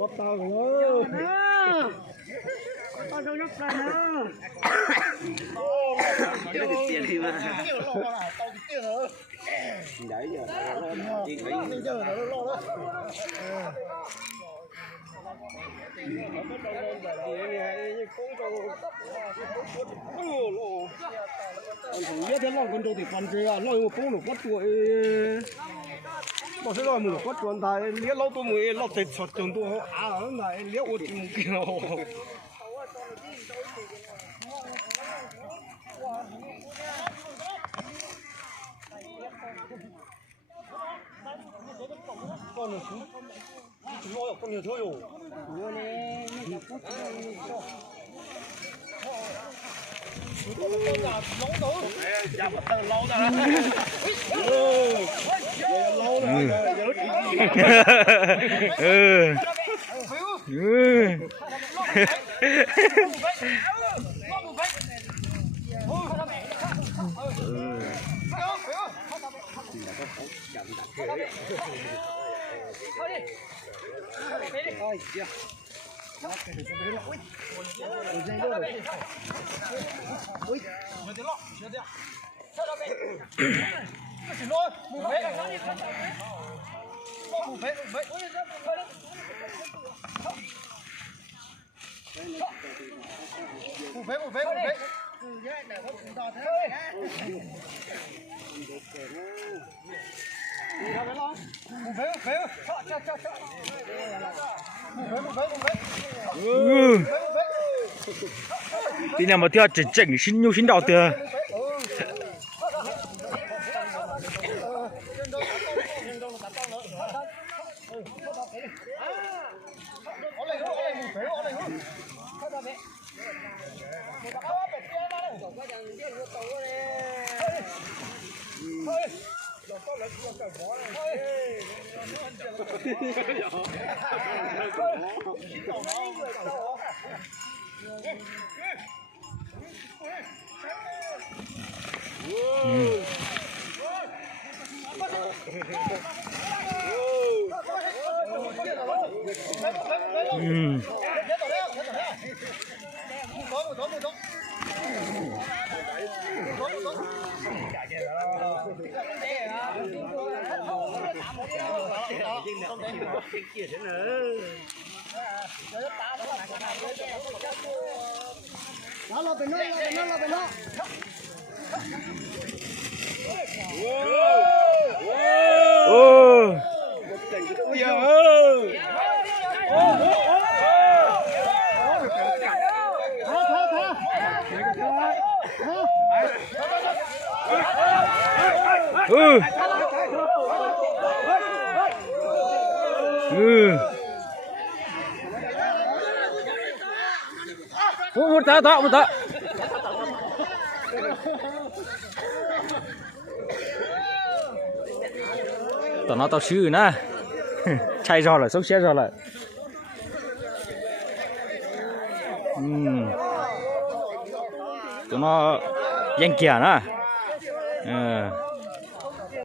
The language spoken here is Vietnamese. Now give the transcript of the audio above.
Bắt tao rồi đó. Tao đâu nhóc ra nữa. Cái tiền đi mà. Đấy giờ biết thế lòng con trâu thì còn chưa lo một cũng được quất tuổi bỏ sẽ lo một quất tuổi ta liếc lâu tôi mới lo tết sọt chồng tôi mà liếc út một kiểu con này chúng nó con nhiều thôi rồi Chào một tầng lâu rồi. lâu tí nào mà theo chỉnh xin nhu xin đầu từ lo bên nó một ta tao nó tao sư nè chay rồi là sốc xé rồi lại tụi nó danh kìa nè